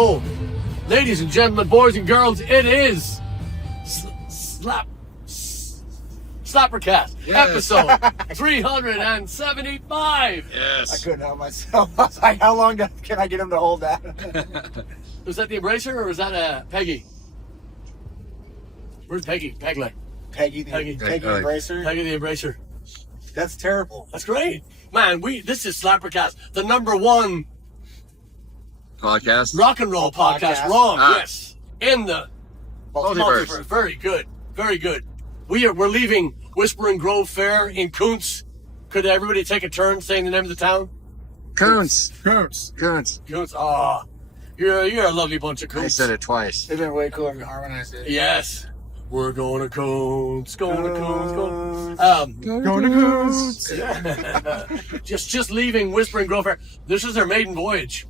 So, ladies and gentlemen, boys and girls, it is SlapperCast, episode 375. Yes. I couldn't help myself. I was like, how long can I get him to hold that? Was that the Embracer or was that Peggy? Where's Peggy? Pegler. Peggy the Embracer? Peggy the Embracer. That's terrible. That's great. Man, this is SlapperCast, the number one Podcast. rock and roll podcast. Wrong, yes. In the Multiverse. Very good. Very good. We're leaving Whispering Grove Faire in Kountze. Could everybody take a turn saying the name of the town? Kountze. Kountze. Kountze. Kountze. Ah, you're a lovely bunch of Kountze. I said it twice. It'd been way cooler if you harmonized it. Yes. We're going to Kountze, going to Kountze, Going to Kountze. just leaving Whispering Grove Faire. This is their maiden voyage.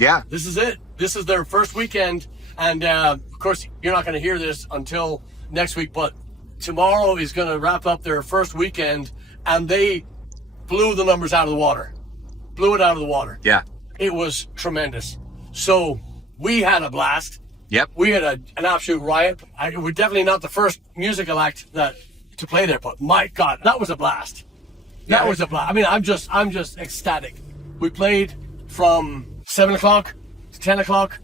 Yeah. This is it. This is their first weekend. And, of course, you're not going to hear this until next week, but tomorrow is going to wrap up their first weekend, and they blew the numbers out of the water. Blew it out of the water. Yeah. It was tremendous. So we had a blast. Yep. We had an absolute riot. We're definitely not the first musical act to play there, but my God, that was a blast. That was a blast. I mean, I'm just ecstatic. We played from 7 o'clock to 10 o'clock,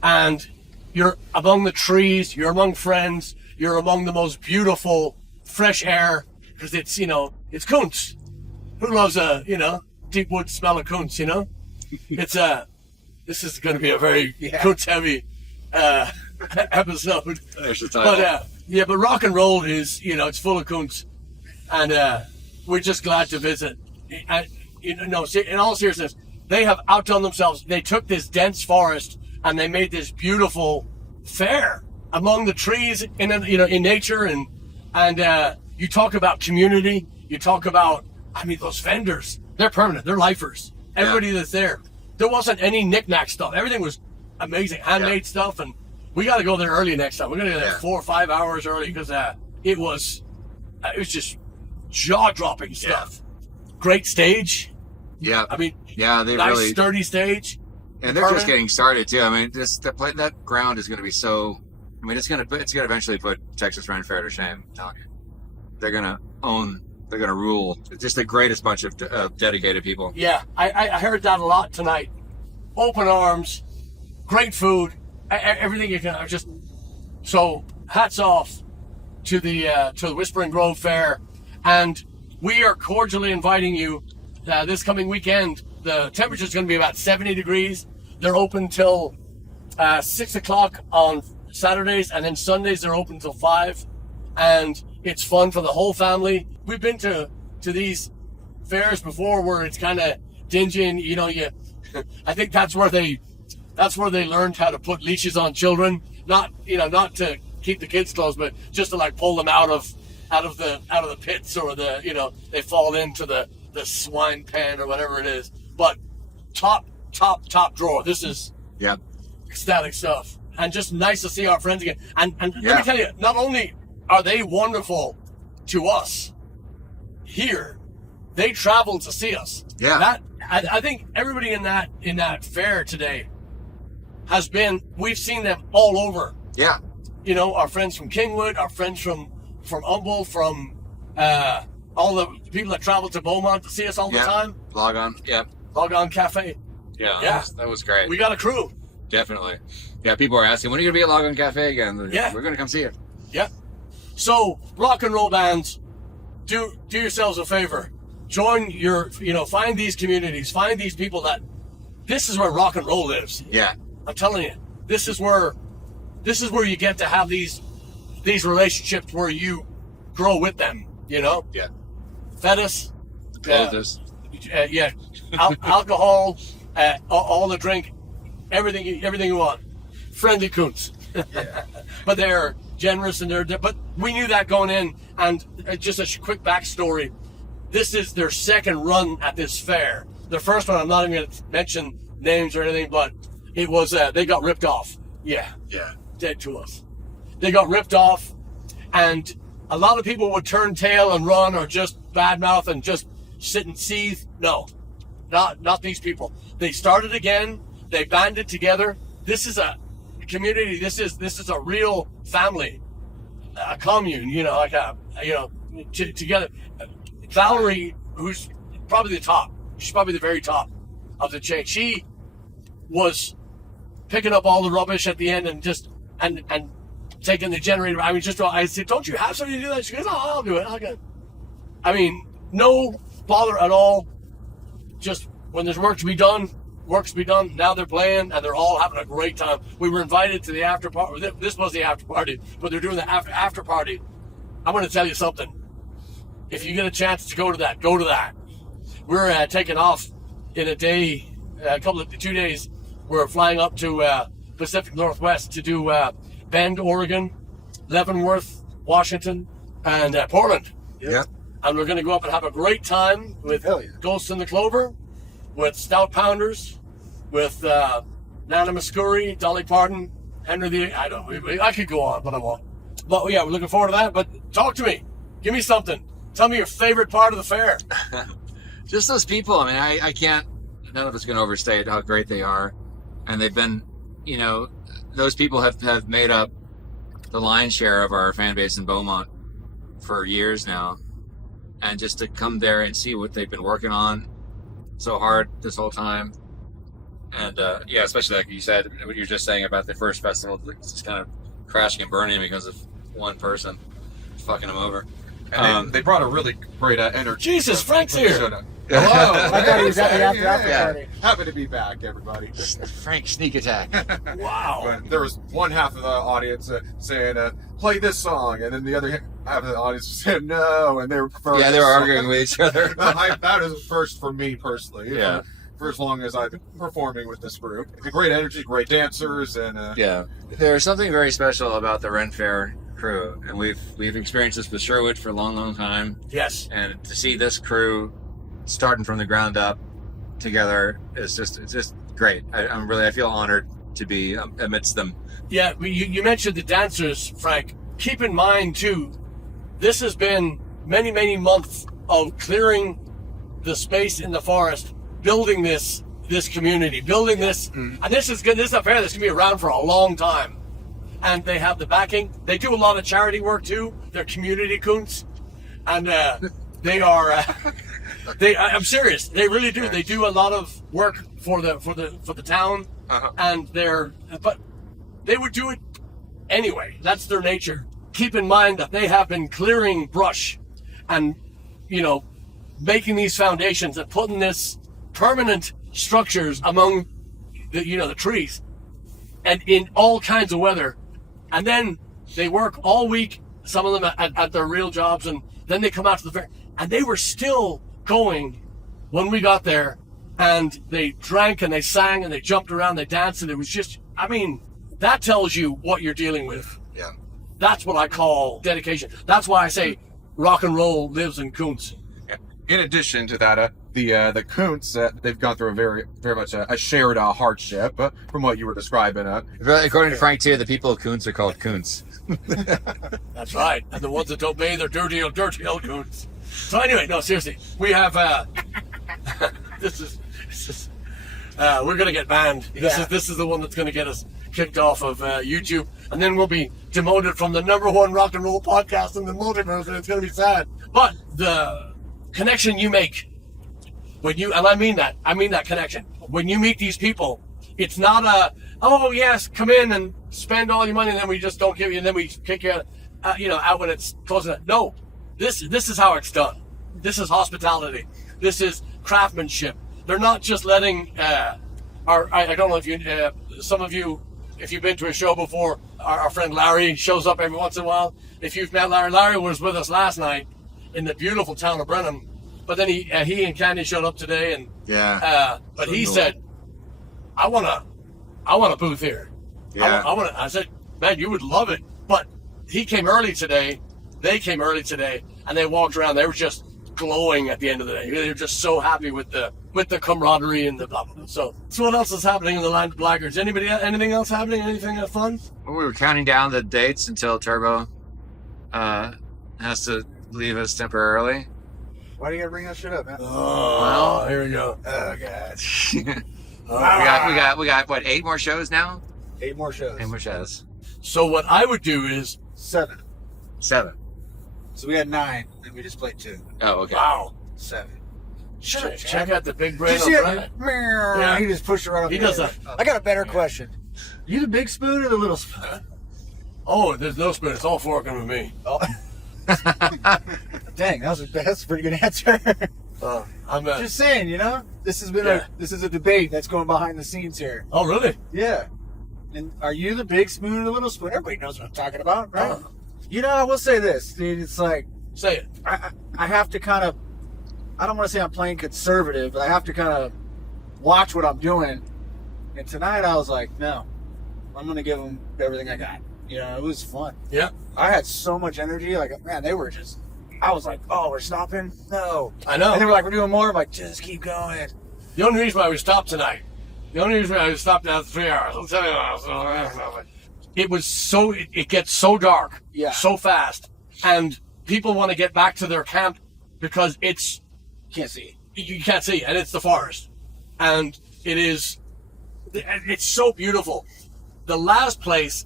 and you're among the trees, you're among friends, you're among the most beautiful fresh air, because it's Kountze. Who loves a, deep wood smell of Kountze, It's this is going to be a very Kountze heavy episode. There's the title. But rock and roll is, it's full of Kountze, and we're just glad to visit. And, in all seriousness, they have outdone themselves. They took this dense forest and they made this beautiful fair among the trees in nature, and you talk about community. You talk about, those vendors. They're permanent. They're lifers. Everybody that's there. There wasn't any knick-knack stuff. Everything was amazing, handmade stuff, and we got to go there early next time. We're going to go there 4 or 5 hours early because it was just jaw-dropping stuff. Great stage. Yeah. They nice, really sturdy stage. And they're just getting started too. That ground is going to be so. It's going to eventually put Texas Run Fair to shame. I'm telling you, they're going to own. They're going to rule. It's just the greatest bunch of dedicated people. Yeah, I heard that a lot tonight. Open arms, great food, everything you can. So hats off to the Whispering Grove Fair, and we are cordially inviting you this coming weekend. The temperature is going to be about 70 degrees. They're open till 6 o'clock on Saturdays, and then Sundays they're open till 5. And it's fun for the whole family. We've been to these fairs before where it's kind of dingy, and I think that's where they learned how to put leashes on children. Not to keep the kids close, but just to pull them out of the pits, or they fall into the swine pen or whatever it is. But top drawer. This is ecstatic stuff, and just nice to see our friends again. And let me tell you, not only are they wonderful to us here, they travel to see us. Yeah. I think everybody in that fair today we've seen them all over. Yeah. Our friends from Kingwood, our friends from Humboldt, from all the people that travel to Beaumont to see us all the time. Log-on Cafe. Yeah. That was great. We got a crew. Definitely. Yeah, people are asking, when are you going to be at Log-on Cafe again? Yeah. We're going to come see you. Yeah. So, rock and roll bands, do yourselves a favor. Join find these communities, find these people this is where rock and roll lives. Yeah. I'm telling you, this is where you get to have these relationships where you grow with them, Yeah. Fed us. Clothed us. Alcohol, all the drink, everything you want. Friendly Kountze. But they're generous, but we knew that going in. And just a quick backstory, this is their second run at this fair. The first one, I'm not even going to mention names or anything, but it was they got ripped off. Dead to us. They got ripped off, and a lot of people would turn tail and run, or just badmouth and just sit and seethe. No, not these people. They started again. They banded together. this is a community. This is a real family, a commune. Like together. Valerie, who's probably the top. She's probably the very top of the chain. She was picking up all the rubbish at the end and just and taking the generator. I said, don't you have somebody to do that? She goes, oh, I'll do it. No bother at all. Just when there's work to be done, work's to be done. Now they're playing and they're all having a great time. We were invited to the after party. This was the after party, but they're doing the after party. I'm going to tell you something. If you get a chance to go to that, go to that. We're taking off in a day, 2 days. We're flying up to Pacific Northwest to do Bend, Oregon, Leavenworth, Washington, and Portland. Yeah. And we're going to go up and have a great time with Ghosts in the Clover, with Stout Pounders, with Nana Muscuri, Dolly Parton, Henry the... I could go on, but I won't. But yeah, we're looking forward to that. But talk to me. Give me something. Tell me your favorite part of the fair. Just those people. I mean, I can't... None of us can overstate how great they are. And they've been, those people have made up the lion's share of our fan base in Beaumont for years now. And just to come there and see what they've been working on so hard this whole time. And especially like you said, what you were just saying about the first festival, it's just kind of crashing and burning because of one person fucking them over. And they brought a really great energy. Jesus, Frank's here. Hello. I thought he was at the after party. Happy to be back, everybody. Frank sneak attack. Wow. But there was one half of the audience saying, play this song, and then the other half of the audience said no, and they were preferring they were arguing with each other. That is a first for me personally. Yeah. For as long as I've been performing with this group. Great energy, great dancers, and There's something very special about the Ren Fair crew, and we've experienced this with Sherwood for a long, long time. Yes. And to see this crew starting from the ground up together it's just great. I feel honored to be amidst them. Yeah, you mentioned the dancers, Frank. Keep in mind too, this has been many, many months of clearing the space in the forest, building this community, building this, and this is good. This is a fair that's gonna be around for a long time, and they have the backing. They do a lot of charity work too. They're community Kountze, and they are. I'm serious. They really do. They do a lot of work for the town, and but they would do it anyway. That's their nature. Keep in mind that they have been clearing brush, and making these foundations and putting this permanent structures among the trees, and in all kinds of weather, and then they work all week. Some of them at their real jobs, and then they come out to the fair, and they were still going when we got there, and they drank and they sang and they jumped around, they danced, and it was just, that tells you what you're dealing with. Yeah. That's what I call dedication. That's why I say rock and roll lives in Kountze. Yeah. In addition to that, the Kountze, they've gone through a very, very much a shared hardship from what you were describing. According to Frank too, the people of Kountze are called Kountze. That's right. And the ones that don't bathe are dirty old Kountze. So anyway, no, seriously, we have this is we're gonna get banned. This is the one that's gonna get us kicked off of YouTube, and then we'll be demoted from the #1 rock and roll podcast in the multiverse, and it's gonna be sad. But the connection you make when you, and I mean that connection, when you meet these people, it's not oh yes, come in and spend all your money, and then we just don't give you, and then we kick you out, out when it's close enough. No. This is how it's done. This is hospitality. This is craftsmanship. They're not just letting I don't know if you some of you, if you've been to a show before, our friend Larry shows up every once in a while. If you've met Larry was with us last night in the beautiful town of Brenham, but then he and Candy showed up today, and but he said, I want a booth here. Yeah. I said, man, you would love it. But he came early today. They came early today, and they walked around. They were just glowing at the end of the day. They were just so happy with the camaraderie and the blah, blah, blah. So what else is happening in the line of Blaggards? Anything else happening? Anything fun? Well, we were counting down the dates until Turbo has to leave us temporarily. Why do you gotta bring that shit up, man? Oh, here we go. Oh, God. We got what, 8 more shows now? 8 more shows. And which has So what I would do is, 7. 7. So we had 9, and we just played 2. Oh, okay. wow, 7. check out the big brain Did on you see Brad. it? Yeah. He just pushed it right up. He the does edge. that. I got a better question. You the big spoon or the little spoon? Oh, there's no spoon. It's all forking with me. Oh. Dang, that's a pretty good answer. I'm Just saying, this has been this is a debate that's going behind the scenes here. Oh, really? Yeah. And are you the big spoon or the little spoon? Everybody knows what I'm talking about, right? Uh-huh. I will say this, dude. It's like Say it. I have to kind of, I don't want to say I'm playing conservative, but I have to kind of watch what I'm doing. And tonight I was like, no, I'm going to give them everything I got. It was fun. Yeah. I had so much energy. Like, man, they were just, I was like, oh, we're stopping? No. I know. And they were like, we're doing more. I'm like, just keep going. The only reason why we stopped tonight, the only reason why we stopped after 3 hours, I'll tell you, it was so, it gets so dark, so fast, and people want to get back to their camp because it's, Can't see. you can't see, and it's the forest. And it's so beautiful. The last place,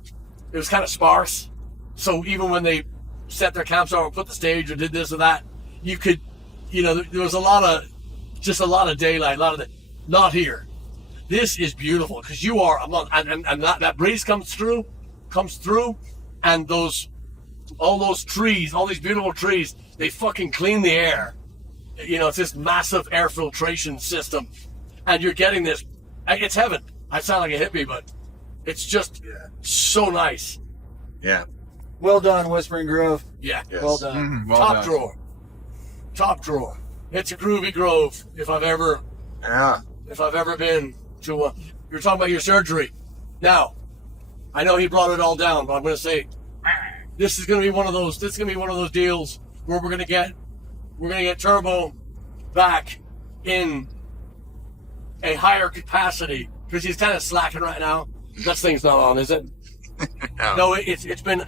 it was kind of sparse. So even when they set their camps out or put the stage or did this or that, you could, there was a lot of daylight, not here. This is beautiful because you are among, and that breeze comes through, and all those trees, all these beautiful trees, they fucking clean the air. It's this massive air filtration system, and you're getting this. It's heaven. I sound like a hippie, but it's just so nice. Yeah. Well done, Whispering Grove. Yeah. Yes. Well done. Mhm, well Top done. drawer. Top drawer. It's a groovy grove. If I've ever been to one. You were talking about your surgery. Now, I know he brought it all down, but I'm going to say this is going to be one of those deals where we're going to get Turbo back in a higher capacity because he's kind of slacking right now. That thing's not on, is it? No, it's been.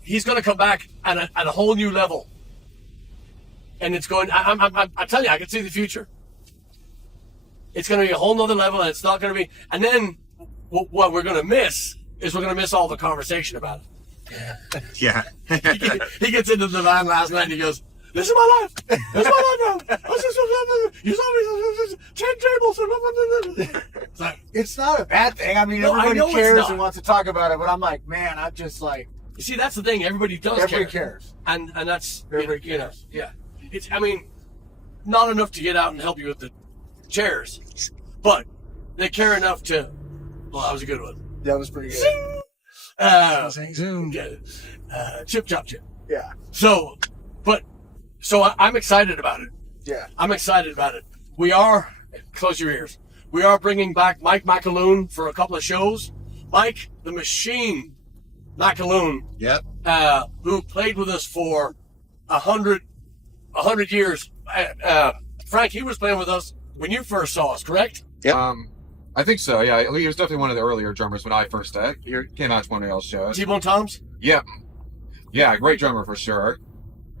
He's going to come back at a whole new level, and it's going. I tell you, I can see the future. It's going to be a whole nother level, and it's not going to be. And then what we're going to miss is we're going to miss all the conversation about it. Yeah. He gets into the van last night and he goes, "This is my life. This is my life now. You saw me 10 tables." It's like, It's not a bad thing. I mean, No, I know everybody it's cares not. and wants to talk about it, but I'm like, man, I'm just like, you see, that's the thing. Everybody does everybody care. cares. And that's, Everybody you know, cares. yeah. It's, not enough to get out and help you with the chairs, but they care enough to, well, that was a good one. That was pretty good. Chip, chop, chip. Yeah. So I'm excited about it. Yeah. I'm excited about it. We are, close your ears, we are bringing back Mike McAloon for a couple of shows. Mike, the Machine McAloon, Yep. who played with us for 100 years. Frank, he was playing with us when you first saw us, correct? Yep. I think so. Yeah, he was definitely one of the earlier drummers when I first came out to one of y'all's shows. T-Bone Toms? Yep. Yeah, great drummer for sure.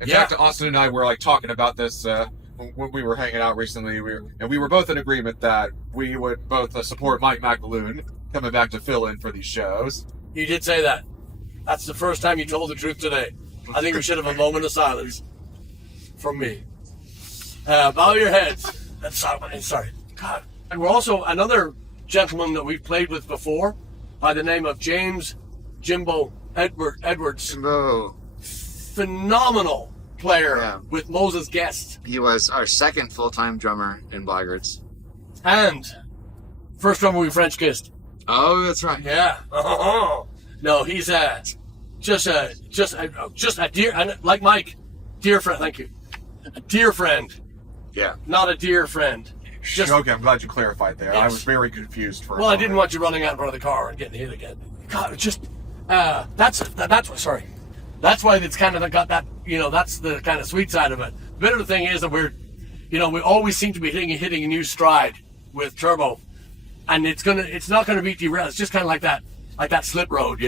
In fact, Austin and I were talking about this when we were hanging out recently. We were both in agreement that we would both support Mike McAloon coming back to fill in for these shows. You did say that. That's the first time you told the truth today. I think we should have a moment of silence from me. Bow your heads. Sorry. God. And we're also another gentleman that we've played with before by the name of James Jimbo Edwards. Jimbo. Phenomenal player with Moses Guest. He was our second full-time drummer in Blaggards. And first drummer we French kissed. Oh, that's right. Yeah. No, he's just a dear, and like Mike, dear friend. Thank you. A dear friend, Yeah. not a dear friend. Just, Okay, I'm glad you clarified there. I Yes. was very confused for a well, I moment. didn't want you running out in front of the car and getting hit again. God, that's sorry. That's why it's kind of got that, that's the kind of sweet side of it. The bitter thing is that we always seem to be hitting a new stride with Turbo, and it's not gonna be derailed. It's just kind of like that slip road,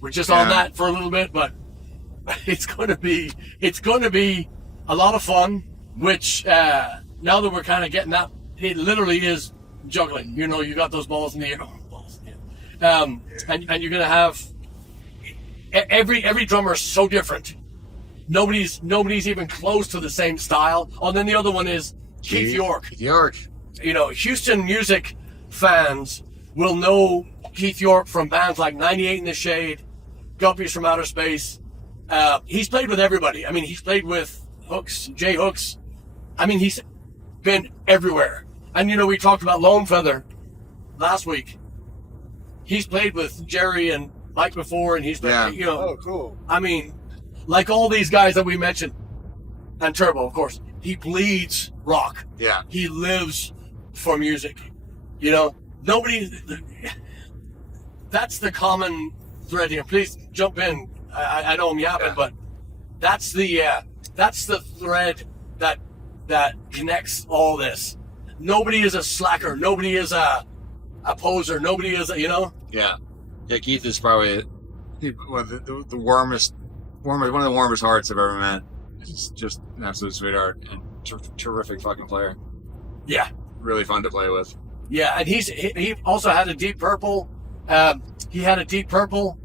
We're just on that for a little bit, but it's gonna be a lot of fun. Which now that we're kind of getting that, it literally is juggling. You got those balls in the air. and you're gonna have every drummer is so different. Nobody's even close to the same style. Oh, and then the other one is Keith York. York. You know, Houston music fans will know Keith York from bands like 98 in the Shade, Guppies from Outer Space. He's played with everybody. I mean, he's played with Jay Hooks. I mean, he's been everywhere. And, you know, we talked about Lone Feather last week. He's played with Jerry and Mike before, and he's been, you know. Oh, cool. I mean, like all these guys that we mentioned, and Turbo, of course, he bleeds rock. Yeah. He lives for music. You know, that's the common thread here. Please jump in. I know I'm yapping, but that's the thread that connects all this. Nobody is a slacker. Nobody is a poser. Nobody is you know. Yeah. Keith is probably one of the warmest, one of the warmest hearts I've ever met. He's just an absolute sweetheart and terrific fucking player. Yeah. Really fun to play with. Yeah, and he also had a Deep Purple. He had a Deep Purple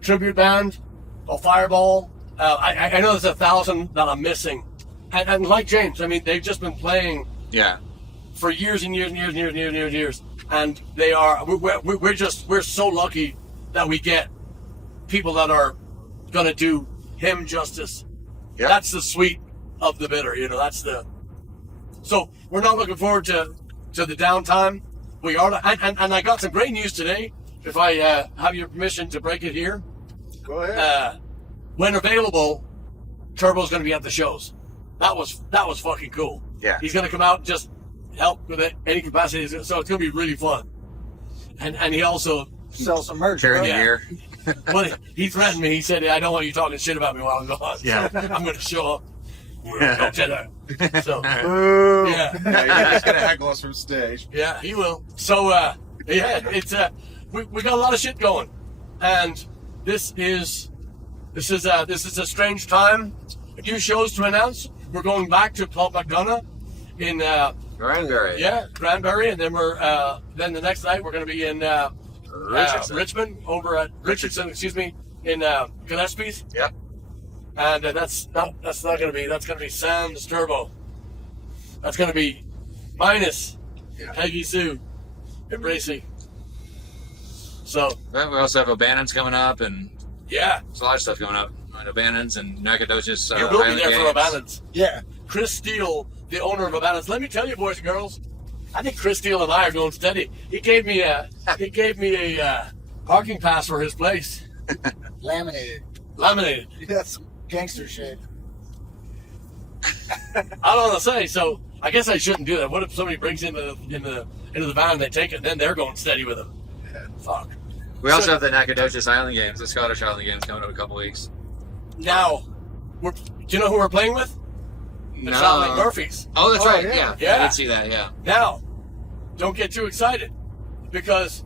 tribute band called Fireball. I know there's 1,000 that I'm missing. And like James, I mean, they've just been playing for years and years and years and years and years and years. And they are, we're so lucky that we get people that are going to do him justice. Yeah. That's the sweet of the bitter, you know, so we're not looking forward to the downtime. We are, and I got some great news today. If I have your permission to break it here. Go ahead. When available, Turbo's going to be at the shows. That was fucking cool. Yeah. He's going to come out and just help with any capacity. So it's going to be really fun. And he also Sell some merch. Carrying bro. gear. well, he threatened me. He said, I don't want you talking shit about me while I'm gone. Yeah. So I'm going to show up. We're going to go to that. So, Boo. yeah. Yeah, he's gonna heckle us from stage. Yeah, he will. So, yeah, it's we got a lot of shit going, and this is a strange time. New shows to announce. We're going back to Paul McDonough in Granbury. yeah, Granbury, and then we're then the next night we're going to be in Richmond over at Richardson, excuse me, in Gillespie's. Yep. And that's not going to be. That's going to be Sam's Turbo. That's going to be minus Peggy Sue and Bracy. So Well, we also have O'Bannon's coming up, and yeah, there's a lot of stuff coming up. O'Bannon's and Nacogdoches. you will be Highland there for Games. O'Bannon's. Yeah. Chris Steele, the owner of O'Bannon's. Let me tell you, boys and girls, I think Chris Steele and I are going steady. He gave me a parking pass for his place, Laminated. laminated. That's some gangster shit. I don't want to say. So I guess I shouldn't do that. What if somebody breaks into the van and they take it, and then they're going steady with him? Fuck. We also have the Nacogdoches Highland Games, the Scottish Highland Games coming up in a couple weeks. Now, do you know who we're playing with? The Traveling Murphys. Oh, that's Oh, right. yeah. Yeah. I did see that. Yeah. Now, don't get too excited because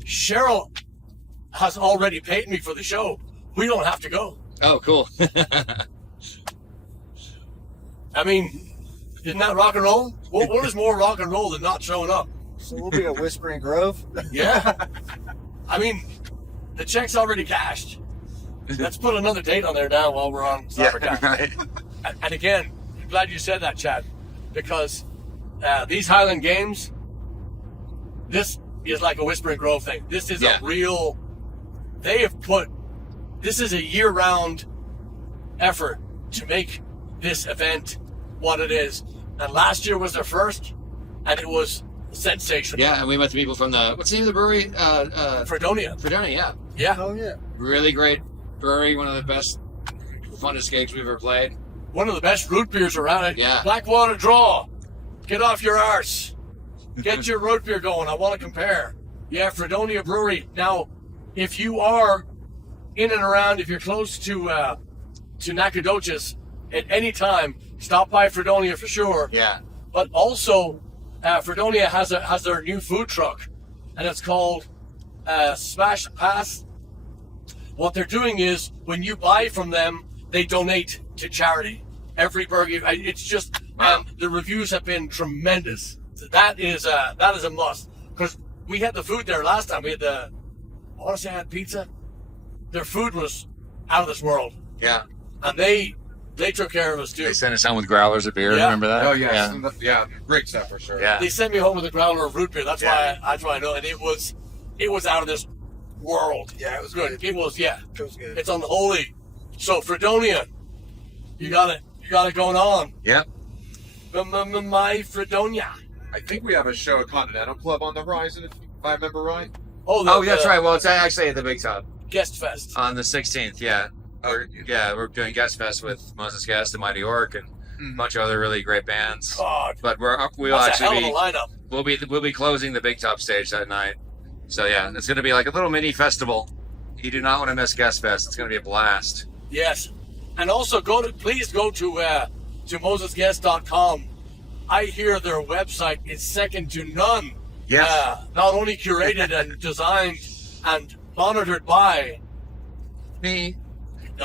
Cheryl has already paid me for the show. We don't have to go. Oh, cool. I mean, isn't that rock and roll? What is more rock and roll than not showing up? So we'll be at Whispering Grove. Yeah. I mean, the check's already cashed. Let's put another date on there now while we're on SlapperCast. right. And again, I'm glad you said that, Chad, because these Highland Games, this is like a Whispering Grove thing. This is a real, this is a year-round effort to make this event what it is. And last year was their first, and it was sensational. Yeah, and we met the people from what's the name of the brewery? Fredonia. Fredonia, yeah. Yeah. Oh, yeah. Really great brewery, one of the best, funnest gigs we've ever played. One of the best root beers around it. Yeah. Blackwater Draw. Get off your arse. Get your root beer going. I want to compare. Yeah, Fredonia Brewery. Now, if you are in and around, if you're close to Nacogdoches at any time, stop by Fredonia for sure. Yeah. But also, Fredonia has their new food truck, and it's called Smash Pass. What they're doing is, when you buy from them, they donate to charity. Every burger, it's just, the reviews have been tremendous. So that is a must. Because we had the food there last time. We had I want to say I had pizza. Their food was out of this world. Yeah. And they took care of us too. They sent us home with growlers of beer. Yeah. Remember that? Oh yeah, yeah, great stuff for sure. Yeah. They sent me home with a growler of root beer. That's Yeah. why I know. And it was out of this world. Yeah, it was good. good. It was It was good. It's unholy. So Fredonia, you got it going on. Yep. My Fredonia. I think we have a show at Continental Club on the horizon, if I remember right. Oh, that's right. Well, it's actually at the Big Top Guest Fest. on the 16th. Yeah. We're doing Guest Fest with Moses Guest and Mighty Orc and a bunch of other really great bands. God, But we'll that's a hell actually of a lineup. we'll be closing the Big Top stage that night. So yeah, it's going to be like a little mini festival. You do not want to miss Guest Fest. It's going to be a blast. Yes, and also please go to mosesguest.com. I hear their website is second to none. Yeah. Not only curated and designed and monitored by Me.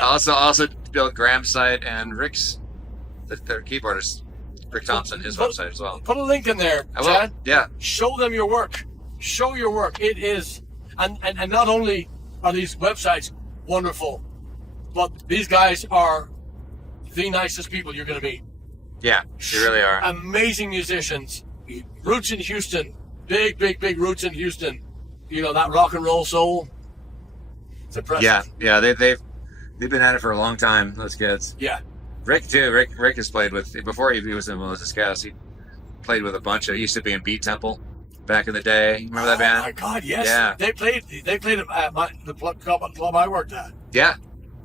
Also built Graham's site and Rick's, their keyboardist, Rick Thompson, his website as well. Put a link in there, I will. Chad. Yeah. Show them your work. Show your work. It is, and not only are these websites wonderful, but these guys are the nicest people you're going to meet. Yeah, they really are. Amazing musicians. Roots in Houston. Big roots in Houston. You know, that rock and roll soul. It's impressive. Yeah. They've been at it for a long time. Those kids. Yeah. Rick too. Rick has played with, before he was in Moses Guest, he played with a bunch of, he used to be in Beat Temple back in the day. Remember that band? Oh my God, yes. Yeah. They played at the club I worked at. Yeah.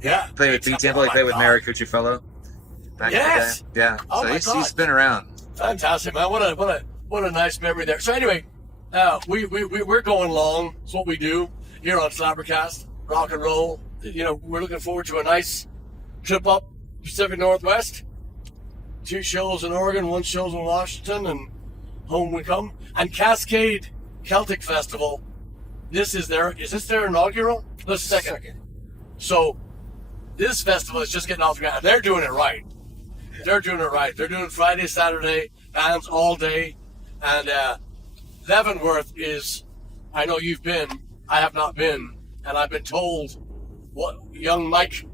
Yeah. Played with Beat Temple. He played with Mary Cuccifello back Yes. in the day. Yeah. Oh So my he's God. been around. Fantastic, man. What a nice memory there. So anyway, we're going long. It's what we do here on SlapperCast, rock and roll. You know, we're looking forward to a nice trip up Pacific Northwest. 2 shows in Oregon, 1 show in Washington, and home we come. And Cascade Celtic Festival. Is this their inaugural? The second. So this festival is just getting off the ground. They're doing it right. They're doing it right. They're doing Friday, Saturday, bands all day. And Leavenworth is, I know you've been, I have not been, and I've been told what young Mike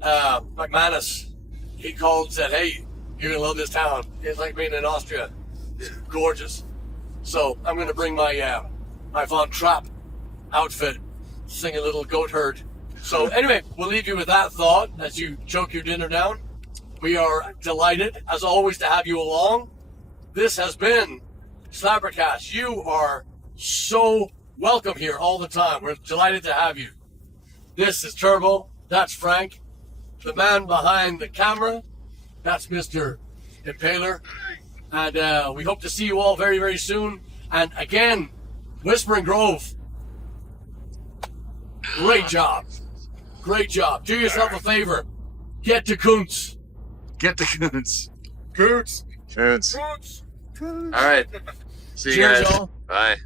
McManus, he called and said, hey, you're going to love this town. It's like being in Austria. It's gorgeous. So I'm going to bring my Von Trapp outfit, sing a little goat herd. So anyway, we'll leave you with that thought as you choke your dinner down. We are delighted, as always, to have you along. This has been SlapperCast. You are so welcome here all the time. We're delighted to have you. This is Turbo. That's Frank. The man behind the camera, that's Mr. Impaler. And we hope to see you all very, very soon. And again, Whispering Grove, great job. Great job. Do yourself a favor. Get to Kountze. Get the Kountze. Coots. Kountze. Kountze. All right. See you Cheers, guys. y'all. Bye.